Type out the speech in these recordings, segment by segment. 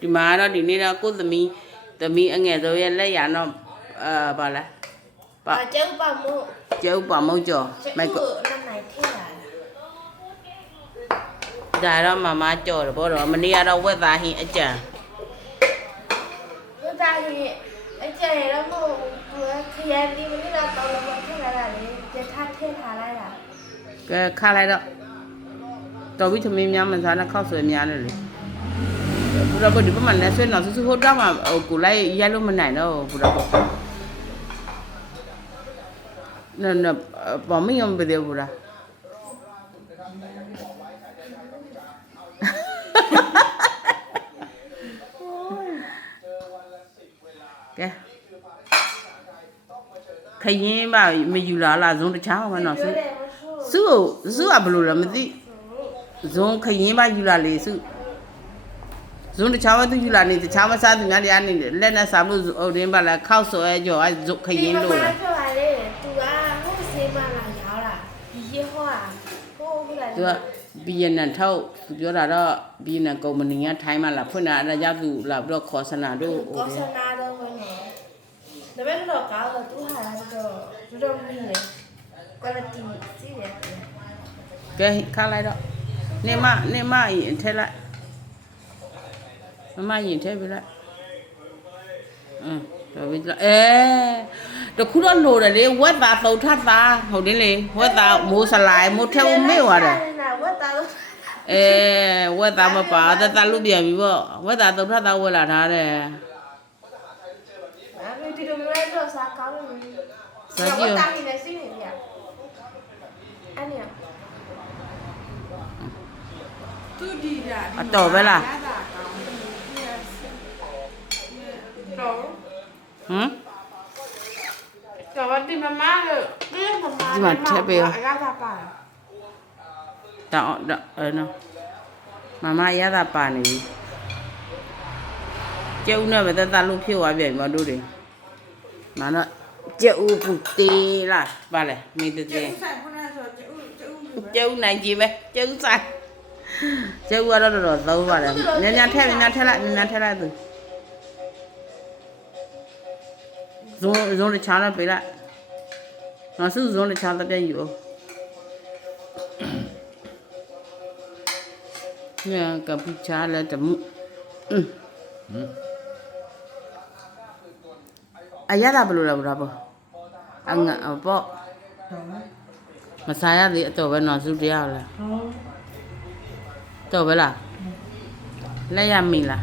ဒီမှာတော့ဒီနေ့တော့ကိုသမီးအငယ်ဆုံးရဲ့လက်ရတော့ဘာလဲပါကျုပ်ပါမုံကျော်မိုက်ကိုဒါတော့မမကြော်တယ်ဘောတော့မနေ့ကတော့ဝက်သားဟင်းအကြံဝက်သားဟင်းအကြံရတော့မို့ခရမ်းဒီမနေ့တော့တောင်းလို့ထည့်လာတာလေကြထားထည့်ထားလိုက်တာကဲခါလိုက်တော့တော်ပြီသမီးများမစားနဲ့ခောက်ဆွဲများတယ်လေဘုရားဘဒီပမာနဲ့ဆွဲတော့စုဟိုတော့မှကိုလိုက်ရိုက်လို့မနိုင်တော့ဘုရားနော်ပေါ်မယုံပဲတဲ့ဘုရားကဲခရင်မယူလာလားဇုံတချောင်းမနော်စုကဘလို့လဲမသိဇုံခရင်ယူလာလေစုဇုံတချောင်းသူယူလာနေတချောင်းမစားသူများတွေအနေနဲ့လက်နဲ့စားလို့ဟိုရင်းပါလားခောက်စော်ရဲ့ကြော်ဇုံခရင်လို့လားပြောပါလေသူကဟိုစေးမလာရောက်လာဒီရေဟောဟိုလာသူကဘီယန်နန်ထောက်သူပြောတာတော့ဘီယန်နန်ကုမ္ပဏီကထိုင်းမှာလာဖွင့်တာအဲ့ဒါကြောင့်သူလာပြီးတော့ခေါ်စနာတို့ခေါ်စနာတော့ဝင်တယ်ဒါပေမဲ့တော့ကောင်းတော့သူဟာတော့မင်းလေ quality စီးတယ်ကဲခါလိုက်တော့နေမရင်ထဲလိုက်မမရင်ထဲပြလိုက်တော်ပြီတခုတော့လိုတယ်လေဝက်သားသုံးထပ်သားဟုတ်တယ်လေဝက်သားမိုးစလိုက်မိုးထဲမေ့သွားတယ်ဝက်သားဝက်သားမပါတလူပြန်ပြီပေါ့ဝက်သားသုံးထပ်သားဝက်လာထားတယ်ဒီလိုမျိုးတော့စားကောင်းတယ်စားကြည့်တာနေနေစီးနေပြအဲ့နေသူဒီတာအတော်ပဲလားတော့တော့ဒီမမလို့ဒီမမဒီမှာထည့်ပေးအရသာပါတော့နော်မမရသာပါနေပြီကျုံနဲ့ပဲတလူဖြစ်သွားပြန်မတို့တွေမနော်ကျုပ်ဘူးတေးလားပါလေမိတဲ့ကျုပ်နိုင်ကြီးပဲကျုပ်ဆိုင်ကျုပ်ကတော့တော့သုံးပါတယ်ညထက်လိုက်သူဇုံတချားနဲ့ပေးလိုက်ငါစုဇုံတချားတပြည့်ယူညကပူချာလည်းတမှုအရသာဘလို့လဲဘုရားပေါ့အငါပေါ့မစားရသေးအတော်ပဲနော်စုတရားလဲတော်ပဲလားလက်ရမိလား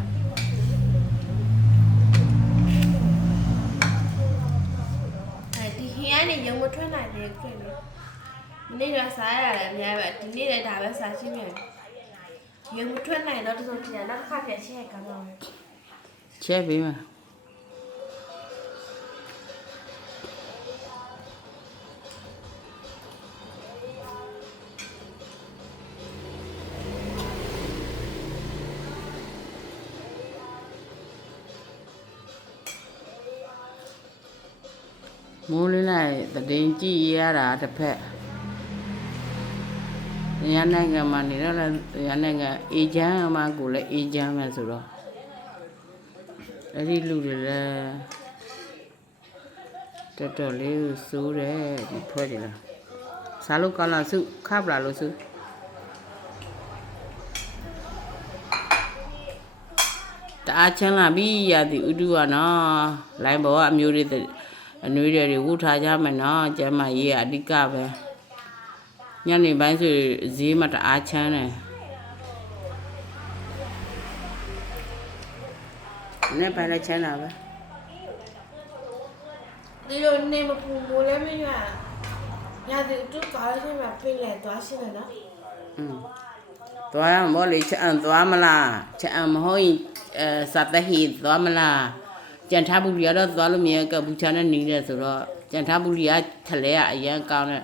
ဒီဟင်းကနေရုံမထွက်နိုင်သေးဘူးလေမနေ့ကစားရတယ်အများပဲဒီနေ့လည်းဒါပဲစားရှင်းမြန်ရုံမထွက်နိုင်တော့တစုံပြန်နောက်တစ်ခါပြန်ချက်ကောင်းတော့ချက်ပေးမှာမိုးလင်းလိုက်တည်င်းကြည့်ရတာတစ်ဖက်ရန်နိုင်ငံမှာနေတော့ရန်နိုင်ငံအေဂျင့်မှာကိုလည်းအေဂျင့်ပဲဆိုတော့အဲ့ဒီလူတွေလည်းတော်လေးစိုးတယ်ဒီဖွဲ့ကြလားစားလို့ကောင်းလားစုခပ်လာလို့စုတအားချမ်းလာပြီရသည်ဥဒုကနော်လိုင်းဘောကအမျိုးတွေအနွေးတွေဝုထားကြမယ်နော်ကျမကြီးကအဓိကပဲညနေပိုင်းဆိုဈေးမှာတအားချမ်းတယ်နေ့ပိုင်းလည်းချမ်းတာပဲဒီလိုနေမပူမိုးလည်းမရရတယ်သူကားချင်းမှာပြင်လဲသွားရှင်းတယ်နော်သွားရမောလေချမ်းသွားမလားချမ်းမဟုတ်ရင်စာတဟီသွားမလားကြံထားဘူးရတော့သွားလို့မရကဘူချာနဲ့နေတယ်ဆိုတော့ကြံထားဘူးရထလဲကအရန်ကောင်းတဲ့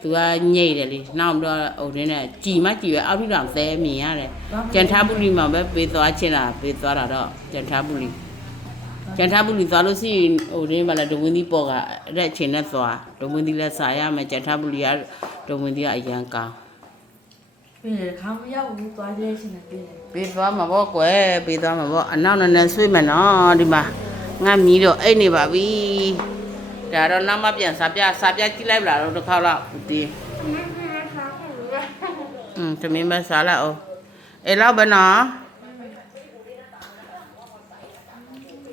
သူကညိတ်တယ်လေနောက်တော့ဟိုတင်းနဲ့ကြည်ပဲအောက်ထိတောင်သဲမြင်ရတယ်ကြံထားဘူးမှာပဲပေးသွားချင်းတာပေးသွားတာတော့ကြံထားဘူးသွားလို့ရှိရင်ဟိုတင်းပါလားဒုံဝင်းသီးပေါ်ကအဲ့တဲ့အချိန်နဲ့သွားဒုံဝင်းသီးလည်းစားရမယ်ကြံထားဘူးရဒုံဝင်းသီးကအရန်ကောင်း ပြင်လေခေါင်းမရောက်ဘူးသွားကြည့်ရှင်နေပြင်လေ ပေးသွားမှာပေါ့ကွယ်ပေးသွားမှာပေါ့အနောက်နဲ့ဆွေးမယ်နော်ဒီမှာငါမီးတော့အိတ်နေပါပြီဒါတော့နောက်မှပြန်စားပြကြည့်လိုက်ပါတော့တစ်ခါတော့ဒီသမီးမစားလိုက်အောင်အဲ့လောက်ပဲနော်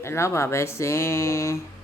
အဲ့လောက်ပါပဲစင်